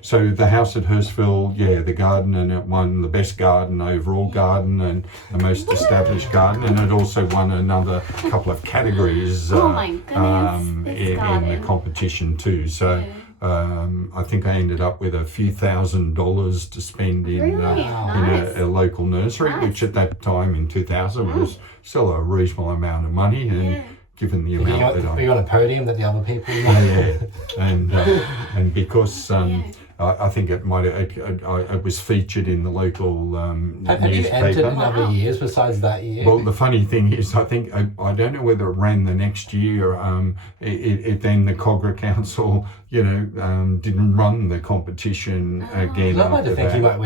So the house at Hurstville, the garden, and it won the best garden, overall garden, and the most established garden, and it also won another couple of categories in the competition too. So. I think I ended up with a few $1,000s to spend in a local nursery, which at that time in 2000 was still a reasonable amount of money, and given the amount were you on a podium that the other people and because I think it was featured in the local newspaper. Have you entered in other years besides that year? Well, the funny thing is, I think, I don't know whether it ran the next year. Then the Kogarah Council, didn't run the competition again. I might think you might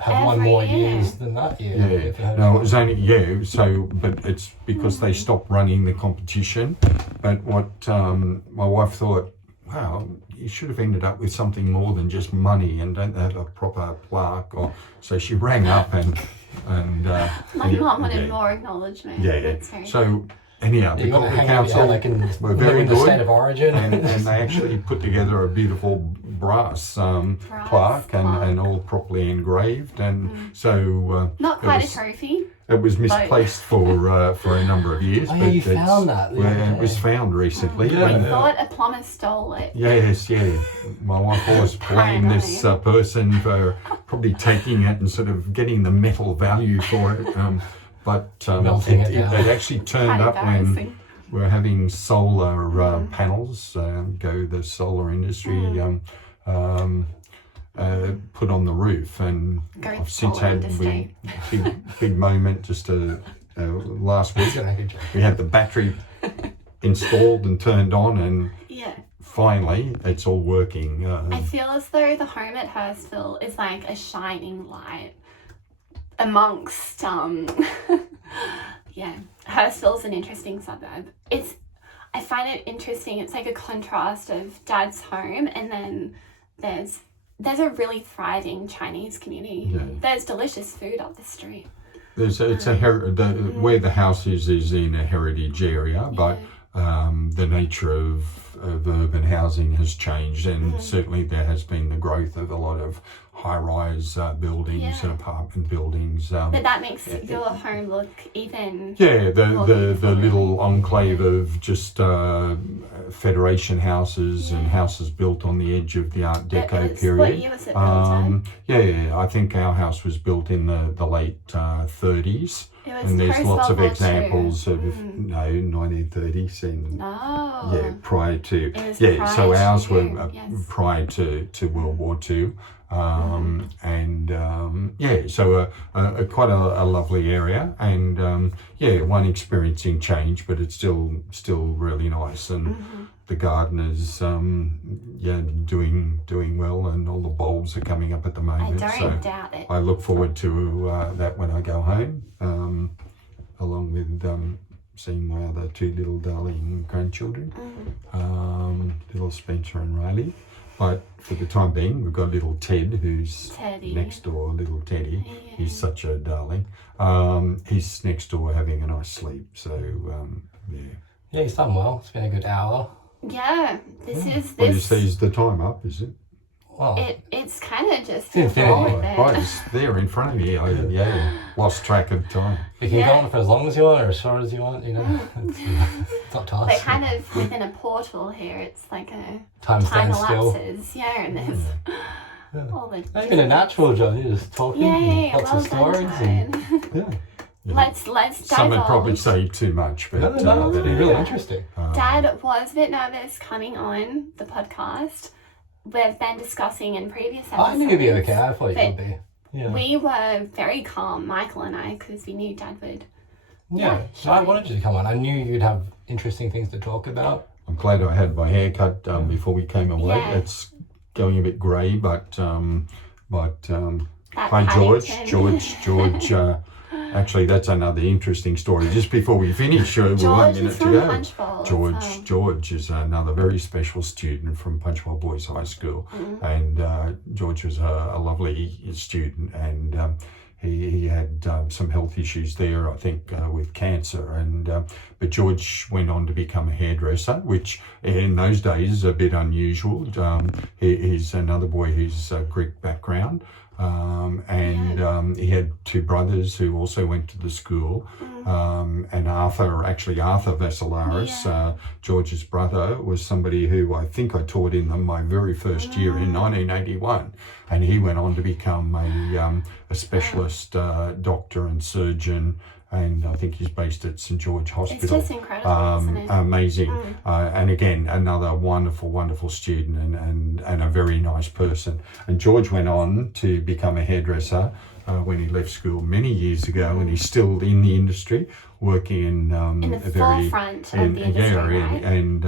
have won more years than that year. No, it was only, but it's because they stopped running the competition. But what my wife thought, wow, you should have ended up with something more than just money and don't have a proper plaque. So she rang up and my mum wanted more acknowledgement. So anyhow, the council were very good, state of origin, and they actually put together a beautiful brass plaque and all properly engraved, and so not quite a trophy. It was misplaced for a number of years. Oh, yeah, you found that. It was found recently. I thought a plumber stole it. Yes. My wife always blamed this person for probably taking it and sort of getting the metal value for it. But it actually turned up when we were having solar panels, the solar industry put on the roof, and I've since had a big moment just last week. We had the battery installed and turned on, and finally it's all working. I feel as though the home at Hurstville is like a shining light amongst Hurstville's an interesting suburb. I find it interesting. It's like a contrast of Dad's home, and then there's a really thriving Chinese community. There's delicious food up the street. Where the house is in a heritage area, but the nature of urban housing has changed, and certainly there has been the growth of a lot of high-rise buildings and apartment buildings. But that makes your home look even the little enclave of just Federation houses and houses built on the edge of the Art Deco period. What year was it built I think our house was built in the late 30s. And there's lots of examples of 1930s and prior to so ours were prior to World War II. So quite a lovely area, and one experiencing change, but it's still really nice, and the garden is doing well, and all the bulbs are coming up at the moment. I don't doubt it. I look forward to that when I go home, along with seeing my other two little darling grandchildren, little Spencer and Riley. But for the time being, we've got little Ted, who's next door, little Teddy. He's such a darling. He's next door having a nice sleep. So, Yeah, he's done well. It's been a good hour. Yeah, this is... Well, you see, is the time up, is it? Well, it's kind of just... It's it's there in front of me. I lost track of time. You can go on for as long as you want or as short as you want, It's up to us. They're kind of within a portal here. It's like a time elapses. Still. And there's all the... It's been a natural, John. You're just talking. Lots of stories. Let's divulge. Some would probably say too much, but no, that'd be really interesting. Dad was a bit nervous coming on the podcast. We've been discussing in previous episodes. I knew you'd be okay. I thought you'd be. Yeah. We were very calm, Michael and I, because we knew Dad would Yeah, so I wanted you to come on. I knew you'd have interesting things to talk about. I'm glad I had my hair cut before we came away. Yeah. It's going a bit grey, but That hi George. Paddington. George. Actually, that's another interesting story. Just before we finish, we're 1 George minute is to from go. Punchbowl as well. George is another very special student from Punchbowl Boys High School, and George was a lovely student, and he had some health issues there, I think, with cancer, and but George went on to become a hairdresser, which in those days is a bit unusual. He's another boy who's a Greek background. He had two brothers who also went to the school, and Arthur Vassilaris, George's brother, was somebody who I think I taught in my very first year in 1981, and he went on to become a specialist doctor and surgeon, and I think he's based at St George Hospital. It's just incredible, isn't it? Amazing. And again, another wonderful student and a very nice person. And George went on to become a hairdresser when he left school many years ago, and he's still in the industry, working in the forefront of the industry, right? and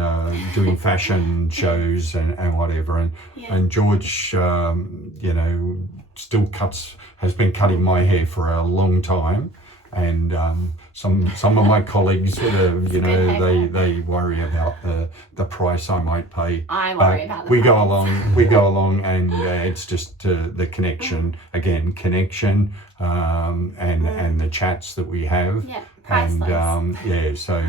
doing fashion shows and whatever. And George, still has been cutting my hair for a long time. And some of my colleagues, they worry about the price I might pay. I worry about the we price. we go along, and it's just the connection and the chats that we have. Yeah, priceless. So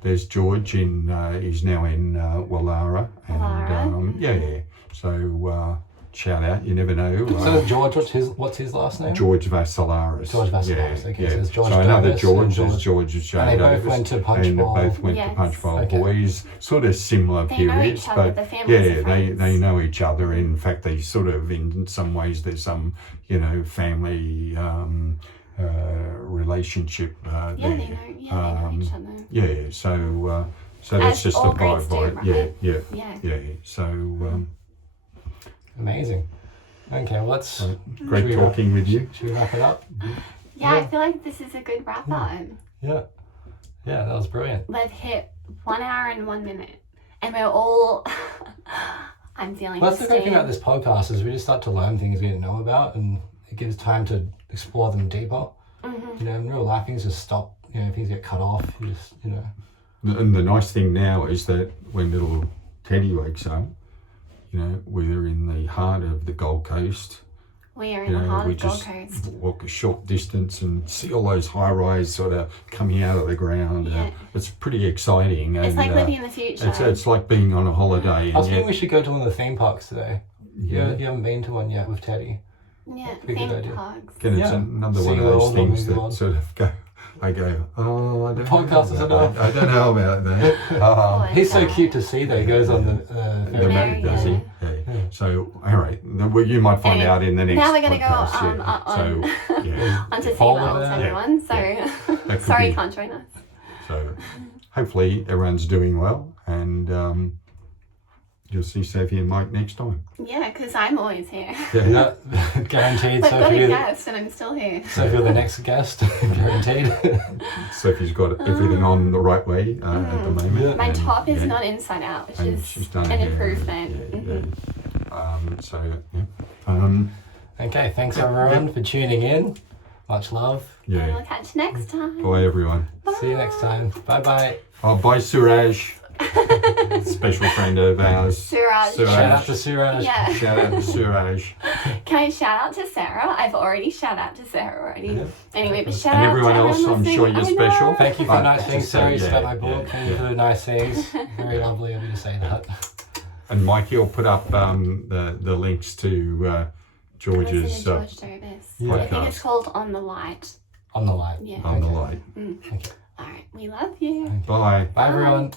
there's George he's now in Wallara, and so. Shout out, you never know. So George, what's his last name? George Vassilaris. George Vassilaris, okay. So, it's George another Davis George and is George and Shane they Davis. both went to Punchbowl. And both went to Punchbowl Boys, sort of similar They know periods, each other, but the families are friends. they know each other. In fact, they sort of, in some ways, there's some, family relationship there. They know each other. Yeah, so that's As just all a Greeks do, vibe. right? Yeah. So Amazing. Okay, well, let's... great talking with you. Should we wrap it up? Yeah, I feel like this is a good wrap up. Yeah, that was brilliant. We've hit 1 hour and 1 minute, and we're all... I'm feeling Well, that's the great thing about this podcast is we just start to learn things we didn't know about, and it gives time to explore them deeper. In real life, things just stop. Things get cut off. You just, And the nice thing now is that when little Teddy wakes up, we're in the heart of the Gold Coast. We are in the heart we of Gold just Coast. walk a short distance and see all those high-rise sort of coming out of the ground. Yeah. It's pretty exciting. It's and, like living in the future. It's like being on a holiday. I was thinking we should go to one of the theme parks today. You haven't been to one yet with Teddy. Yeah, Pretty good theme idea. parks. Again, it's another one of those things that sort of go... I go, I don't know. Podcast is enough. I don't know about that. He's so cute to see though. He goes on the The man, does he? Yeah. So, all right. You might find out in the next Now we're going to go podcast. onto Follow SeaWorld, that. everyone. So, That could sorry you be- can't join us. So, hopefully everyone's doing well, and you'll see Sophie and Mike next time. Yeah, because I'm always here. Yeah, guaranteed. But got a Sophie, guest, and I'm still here. Sophie, the next guest, guaranteed. Sophie's got everything on the right way at the moment. Yeah. My and, top is yeah, not inside out, which and is she's done an it, improvement. Okay, thanks everyone for tuning in. Much love. Yeah. We'll catch you next time. Bye, everyone. See you next time. Bye bye. Oh, bye, Suraj. Special friend of ours. Suraj. Suraj. Shout out to Suraj. Yeah. Shout out to Suraj. Can I shout out to Sarah? I've already shout out to Sarah already. Yeah. Anyway, but shout And out everyone to else, everyone I'm listening. sure you're I know. special. Thank you for But nice things, just Sarah. You say, spent my book. Thank you for the nice things. Very lovely of you to say that. And Mikey will put up the links to George's Listen to George Davis. Yeah. I think it's called On the Light. On the light. Yeah. on the light. All right. We love you. Bye. Bye everyone.